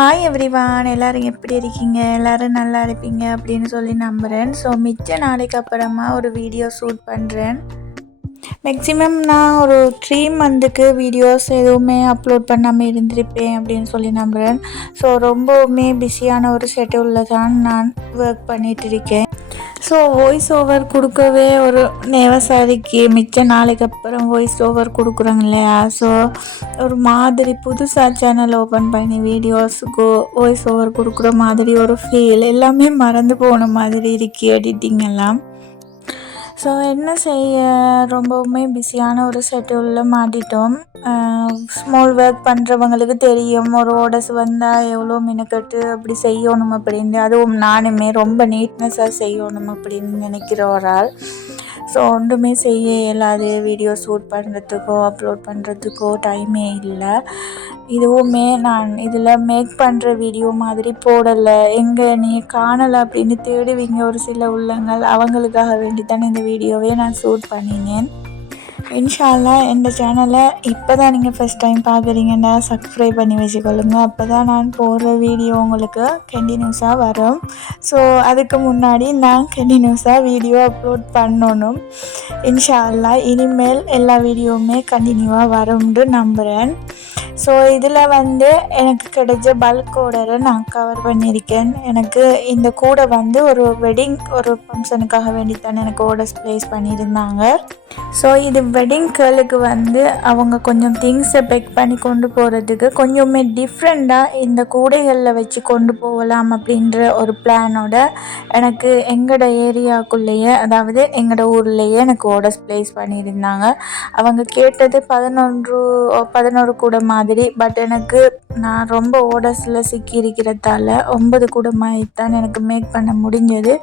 Hi everyone, எல்லோரும் எப்படி இருக்கீங்க? எல்லோரும் நல்லா இருப்பீங்க அப்படின்னு சொல்லி நம்புகிறேன். ஸோ மிச்ச நாளைக்கு அப்புறமா ஒரு வீடியோ ஷூட் பண்ணுறேன். மேக்ஸிமம் நான் ஒரு 3 மந்த்துக்கு வீடியோஸ் எதுவுமே அப்லோட் பண்ணாமல் இருந்திருப்பேன் அப்படின்னு சொல்லி நம்புகிறேன். ஸோ ரொம்பவுமே பிஸியான ஒரு ஷெட்யூலில் தான் நான் ஒர்க் பண்ணிகிட்டு இருக்கேன். ஸோ வாய்ஸ் ஓவர் கொடுக்கவே ஒரு நேவசாரிக்கு மிச்ச நாளைக்கு அப்புறம் வாய்ஸ் ஓவர் கொடுக்குறாங்க இல்லையா? ஸோ ஒரு மாதிரி புதுசாக சேனல் ஓப்பன் பண்ணி வீடியோஸுக்கு வாய்ஸ் ஓவர் கொடுக்குற மாதிரி ஒரு ஃபீல், எல்லாமே மறந்து போன மாதிரி இருக்கு எடிட்டிங் எல்லாம். ஸோ என்ன செய்ய, ரொம்பவுமே பிஸியான ஒரு ஷெட்யூலில் மாட்டிட்டோம். ஸ்மால் ஒர்க் பண்ணுறவங்களுக்கு தெரியும், ஒரு ஆர்டர்ஸ் வந்தால் எவ்வளோ மெனக்கட்டு அப்படி செய்யணும் அப்படின்னு. அதுவும் நானுமே ரொம்ப நீட்னஸாக செய்யணும் அப்படின்னு நினைக்கிற ஒரு ஆள். ஸோ ஒன்றுமே செய்ய இயலாது, வீடியோ ஷூட் பண்ணுறதுக்கோ அப்லோட் பண்ணுறதுக்கோ டைமே இல்லை. இதுவுமே நான் இதில் மேக் பண்ணுற வீடியோ மாதிரி போடலை. எங்கே நீ காணலை அப்படின்னு தேடுவீங்க ஒரு சில உள்ளங்கள், அவங்களுக்காக வேண்டி தான் இந்த வீடியோவே நான் ஷூட் பண்ணினேன். இன்ஷா அல்லாஹ் இந்த சேனலை இப்போ தான் நீங்கள் ஃபஸ்ட் டைம் பார்க்குறீங்கன்னா சப்ஸ்கிரைப் பண்ணி வச்சுக்கொள்ளுங்க. அப்போ தான் நான் போடுற வீடியோ உங்களுக்கு கண்டினியூஸாக வரும். ஸோ அதுக்கு முன்னாடி நான் கண்டினியூஸாக வீடியோ அப்லோட் பண்ணணும். இன்ஷா அல்லாஹ் இனிமேல் எல்லா வீடியோவுமே கண்டினியூவாக வரும்னு நம்புகிறேன். ஸோ இதில் எனக்கு கிடைச்ச பல்க் ஆர்டரை நான் கவர் பண்ணியிருக்கேன். எனக்கு இந்த கூடை ஒரு வெட்டிங் ஒரு ஃபங்க்ஷனுக்காக வேண்டித்தான் எனக்கு ஆர்டர்ஸ் ப்ளேஸ் பண்ணியிருந்தாங்க. ஸோ இது வெட்டிங் கேர்ளுக்கு அவங்க கொஞ்சம் திங்ஸை பெக் பண்ணி கொண்டு போகிறதுக்கு கொஞ்சமே டிஃப்ரெண்ட்டாக இந்த கூடைகளில் வச்சு கொண்டு போகலாம் அப்படின்ற ஒரு பிளானோட எனக்கு எங்களோட ஏரியாவுக்குள்ளேயே, அதாவது எங்களோட ஊர்லேயே எனக்கு ஆர்டர்ஸ் ப்ளேஸ் பண்ணியிருந்தாங்க. அவங்க கேட்டது 11 கூடை மாதிரி. பட் எனக்கு நான் ரொம்ப ஆர்டர்ஸில் சிக்கி இருக்கிறதால 9 கூடை மாதிரி தான் எனக்கு மேக் பண்ண முடிஞ்சது.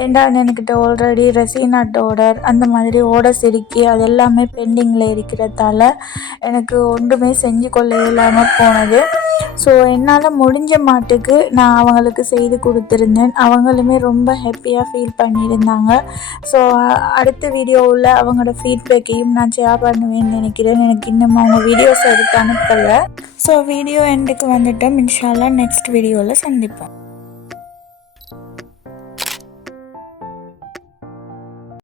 ரெண்டாவது என்கிட்ட ஆல்ரெடி ரெசினாட் ஆர்டர் அந்த மாதிரி ஆர்டர்ஸ் இருக்கி அது எல்லாமே பெண்டிங்கில் இருக்கிறதால எனக்கு ஒன்றுமே செஞ்சு கொள்ள இல்லாமல் போனது. ஸோ என்னால் முடிஞ்ச மாட்டுக்கு நான் அவங்களுக்கு செய்து கொடுத்துருந்தேன். அவங்களுமே ரொம்ப ஹாப்பியாக ஃபீல் பண்ணியிருந்தாங்க. ஸோ அடுத்த வீடியோவில் அவங்களோட ஃபீட்பேக்கையும் நான் ஷேர் பண்ணுவேன்னு நினைக்கிறேன். எனக்கு இன்னும் அவங்க வீடியோஸ் எடுத்து அனுப்பலை. ஸோ வீடியோ எண்டுக்கு வந்துட்டோம். இன்ஷா அல்லாஹ் நெக்ஸ்ட் வீடியோவில் சந்திப்போம்.